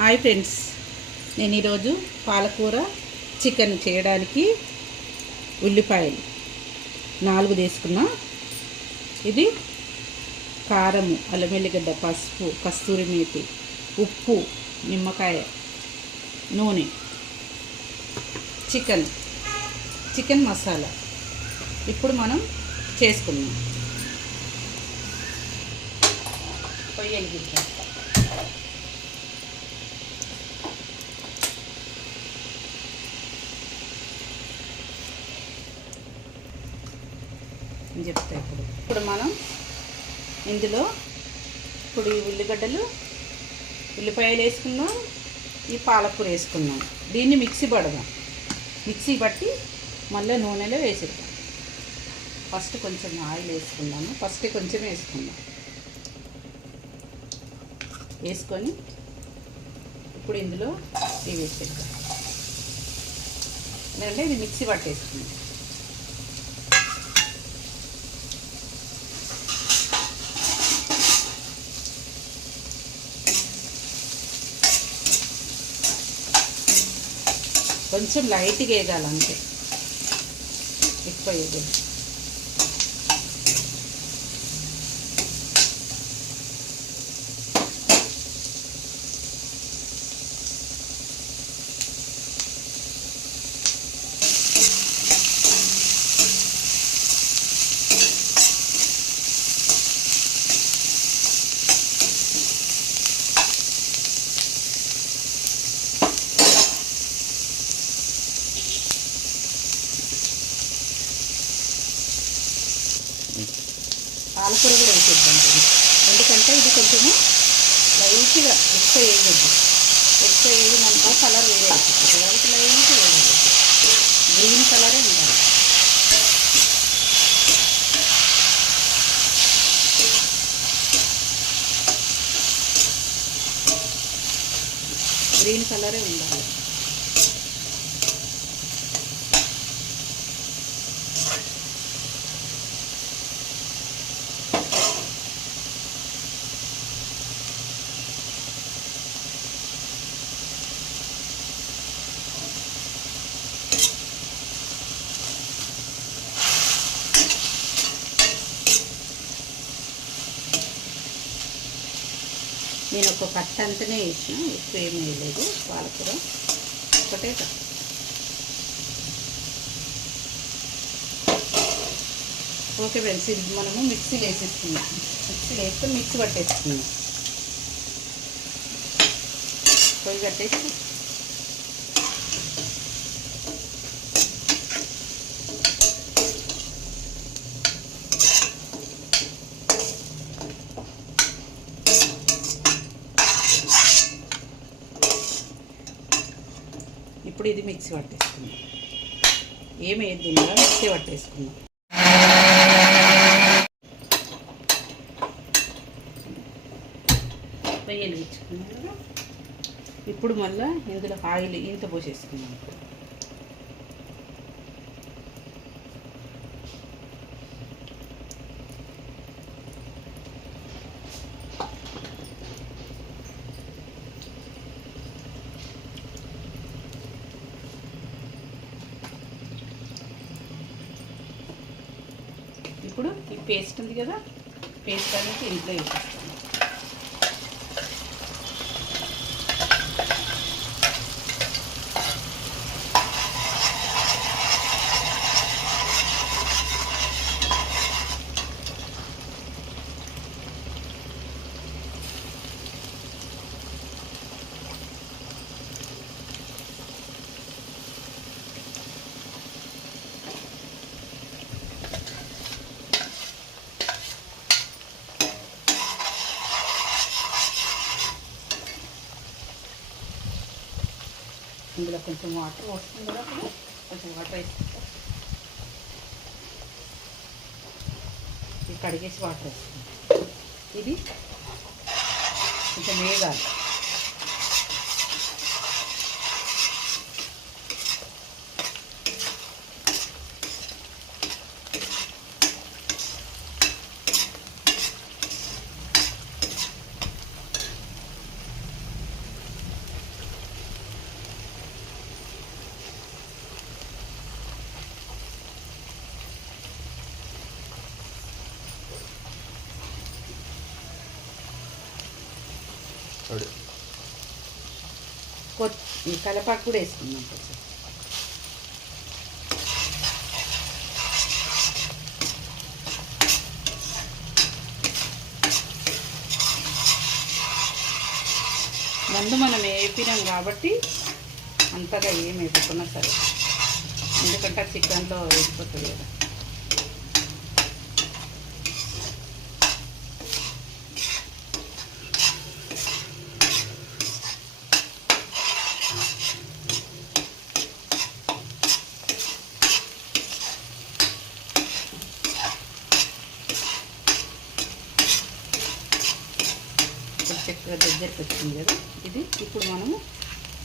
Hi friends, నేను ఈరోజు పాలకూర చికెన్ చేయడానికి ఉల్లిపాయలు 4 తీసుకున్నా. ఇది కారము, అల్లం వెల్లిగడ్డ, పసుపు, కస్తూరి మేతి, ఉప్పు, నిమ్మకాయ, నూనె, చికెన్ మసాలా. ఇప్పుడు మనం చేసుకుందాం. పొయ్యి వెలిగిద్దాం. చెప్తా. ఇప్పుడు మనం ఇందులో ఈ ఉల్లిగడ్డలు, ఉల్లిపాయలు వేసుకుందాం. ఈ పాలకూర వేసుకుందాం. దీన్ని మిక్సీ పట్టి మళ్ళీ నూనెలో వేసేద్దాం. ఫస్ట్ కొంచెం ఆయిల్ వేసుకుందాము. కొంచెం వేసుకొని ఇప్పుడు ఇందులో ఇవి వేసేద్దాం. ఎందుకంటే ఇది మిక్సీ పట్టేసుకుందాం. కొంచెం లైట్గా వేగాలి, అంతే, ఎక్కువ వేగాలి. పాలకూర కూడా వేసేద్దాం, ఎందుకంటే ఇది కొంచెము లైట్గా ఎక్కువ వేగినాక కలర్ వేరే అయిపోతుంది. కాబట్టి లైట్గా వేయాలి, గ్రీన్ కలరే ఉండాలి. గ్రీన్ కలరే ఉండాలి. నేను ఒక కట్ట అంతనే వేసిన, ఎక్కువ ఏమీ వేయలేదు. పాలకూర ఒకటే కట్ట. ఓకే ఫ్రెండ్స్, ఇది మనము మిక్సీలో వేసేసుకున్నాం. మిక్సీ పట్టేసుకున్నాం. పొయ్యి కట్టేసి ఇప్పుడు ఇది మిక్సీ పట్టేసుకుందాం. ఏమి వేద్దాం, మిక్సీ పట్టేసుకుందాం. పొయ్యి వెలిగించుకున్నాం కదా. ఇప్పుడు మళ్ళీ ఇందులో ఆయిల్ ఇంత పోసేసుకున్నాం. ఇప్పుడు ఈ పేస్ట్ ఉంది కదా, పేస్ట్ అనేది ఇంట్లో వేసేస్తాను. ఇందులో కొంచెం వాటర్ వస్తుంది కదా, అప్పుడు కొంచెం వాటర్ వేసుకుంటాం. ఇది కడిగేసి వాటర్ వేసుకుంటాం. ఇది కొంచెం వేగాలి. ఈ కలపాకు కూడా వేసుకుందాం కొంచెం. ముందు మనం వేపినాం కాబట్టి అంతగా ఏం వేపుకున్నా సరే, ఎందుకంటే చికెన్లో వేసిపోతుంది కదా. చక్కగా దగ్గరికి వచ్చింది కదా. ఇది ఇప్పుడు మనము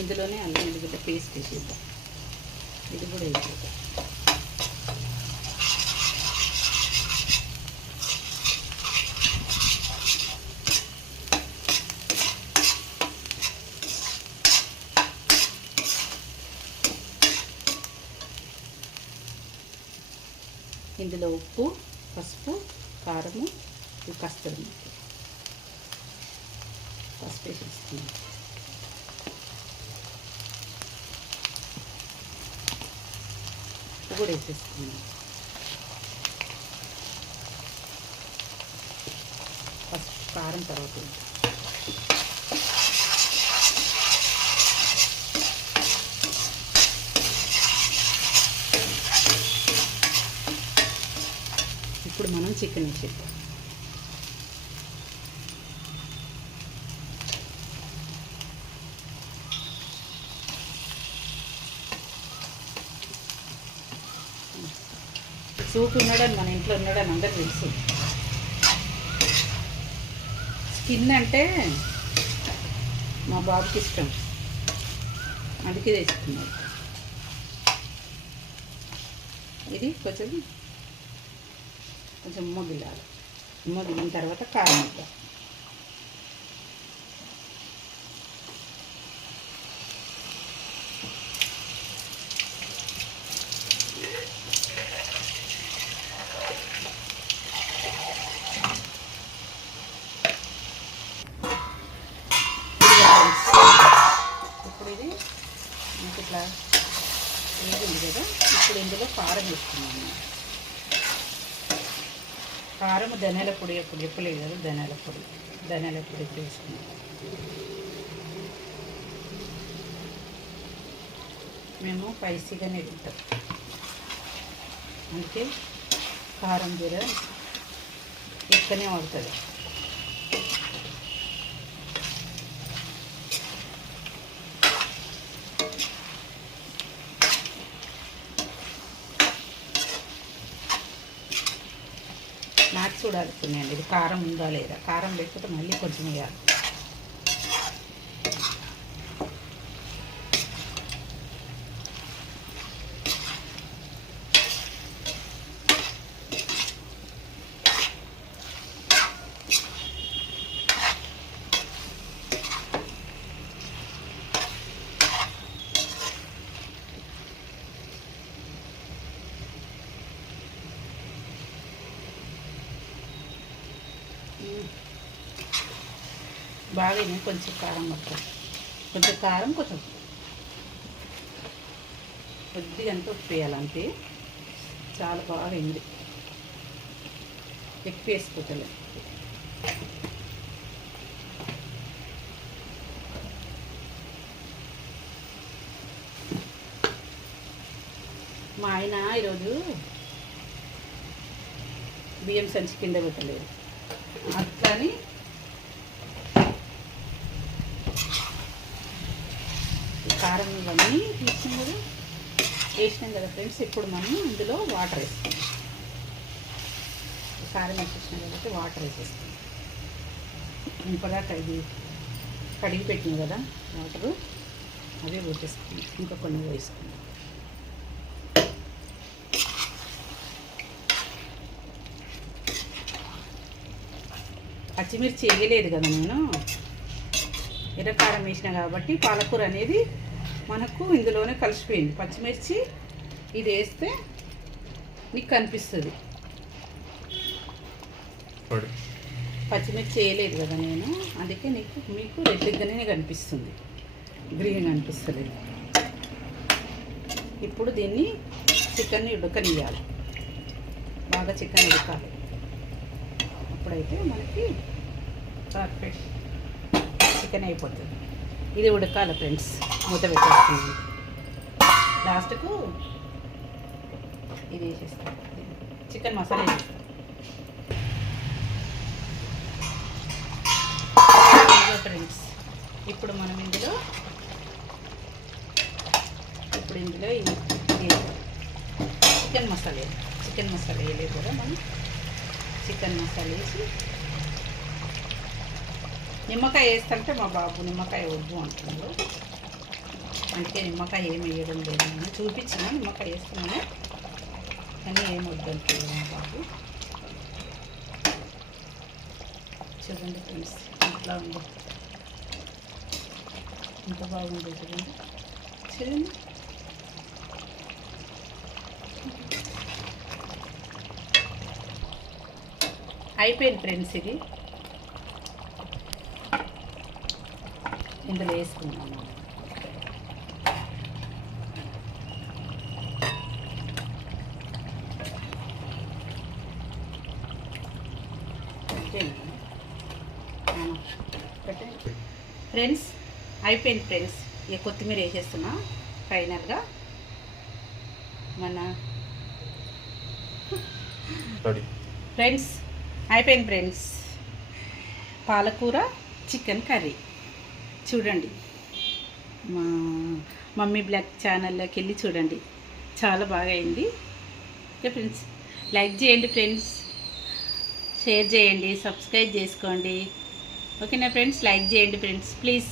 ఇందులోనే అల్లం ఎల్లిగడ్డ పేస్ట్ వేసేద్దాం. ఇది కూడా వేసేద్దాం. ఇందులో ఉప్పు, పసుపు, కారము, కస్తూరి మేతి, పసుపు వేసేస్తున్నాం. ఉప్పు కూడా వేసేస్తున్నాం. పసుపు, కారం తర్వాత ఇప్పుడు మనం చికెన్ వేసేద్దాం. సూప్ ఉన్నాడని మన ఇంట్లో ఉన్నాడని అందరు తెలుసు. స్కిన్ అంటే మా బాబుకి ఇష్టం, అందుకే తెచ్చుకున్నాడు. ఇది కొంచెం మొగిలాలి. మొగిలిన తర్వాత కారం వేద్దాం. ఇప్పుడు ఇది మనకి ఇట్లా వేగింది కదా. ఇప్పుడు ఇందులో కారం వేసుకున్నాము. కారం ధనియాల పొడి ఎప్పుడు చెప్పలేదు కదా, ధనియాల పొడి ఇప్పుడు వేసుకున్నాం. మేము స్పైసీగానే తింటాం, అందుకే కారం జర ఎక్కువనే పడుతుంది. నాకు చూడాలనుకున్నాయండి ఇది కారం ఉందా లేదా. కారం లేకపోతే మళ్ళీ కొంచెం వేయాలి. బాగా కొంచెం కారం మొత్తం, కొంచెం కారం, కొంచెం కొద్దిగా అంతా ఉప్పు వేయాలంటే చాలా బాగా అయింది. ఎక్కువ వేసుకోవట్లేదు. మా ఆయన ఈరోజు బియ్యం సంచి కింద పెట్టలేదు, అట్లని కారం ఇవన్నీ వేసినాం కదా ఫ్రెండ్స్. ఇప్పుడు మనం ఇందులో వాటర్ వేస్తాం. కారం వేసేసినాం కాబట్టి వాటర్ వేసేస్తాం. ఇంకదా కడిగి పెట్టినాం కదా వాటరు, అవే పోసేస్తాం. ఇంకా కొన్ని వేసుకుందాం. పచ్చిమిర్చి వేయలేదు కదా నేను, ఎర్రకారం వేసిన కాబట్టి పాలకూర అనేది మనకు ఇందులోనే కలిసిపోయింది. పచ్చిమిర్చి ఇది వేస్తే నీకు కనిపిస్తుంది. పచ్చిమిర్చి వేయలేదు కదా నేను, అందుకే మీకు రెడ్గానే కనిపిస్తుంది, గ్రీన్ అనిపిస్తలేదు. ఇప్పుడు దీన్ని చికెన్ని ఉడకనియాలి, బాగా చికెన్ ఉడకాలి. అప్పుడైతే మనకి పర్ఫెక్ట్ చికెన్ అయిపోతుంది. ఇది ఉడకాలి ఫ్రెండ్స్. మూత పెట్టేస్తున్నాను. లాస్ట్కు ఇది వేసేస్తాను, చికెన్ మసాలా వేసేస్తాను. ఫ్రెండ్స్ ఇప్పుడు మనం ఇందులో ఇది చికెన్ మసాలా వేయలేదు కదా మనం. చికెన్ మసాలా వేసి నిమ్మకాయ వేస్తుంటే మా బాబు నిమ్మకాయ వద్దు అంటున్నాడు, అందుకే నిమ్మకాయ ఏమి వేయడం లేదు. నేను చూపించిన నిమ్మకాయ వేస్తున్నాను కానీ ఏం వద్దంటున్నాడు మా బాబు. చూడండి ఫ్రెండ్స్ ఇట్లా ఉంది, ఎంత బాగుంది చూడండి. చూడండి అయిపోయింది ఫ్రెండ్స్. ఇది ఇందులో వేసుకున్నాము. ఫ్రెండ్స్ అయిపోయింది ఫ్రెండ్స్. ఇక కొత్తిమీర వేసేస్తున్నా ఫైనల్గా. మన ఫ్రెండ్స్ అయిపోయింది ఫ్రెండ్స్, పాలకూర చికెన్ కర్రీ. చూడండి మా మమ్మీ బ్లాగ్ ఛానల్లోకి వెళ్ళి చూడండి, చాలా బాగా అయింది. ఓకే ఫ్రెండ్స్, లైక్ చేయండి ఫ్రెండ్స్, షేర్ చేయండి, సబ్స్క్రైబ్ చేసుకోండి. ఓకేనా ఫ్రెండ్స్, లైక్ చేయండి ఫ్రెండ్స్ ప్లీజ్.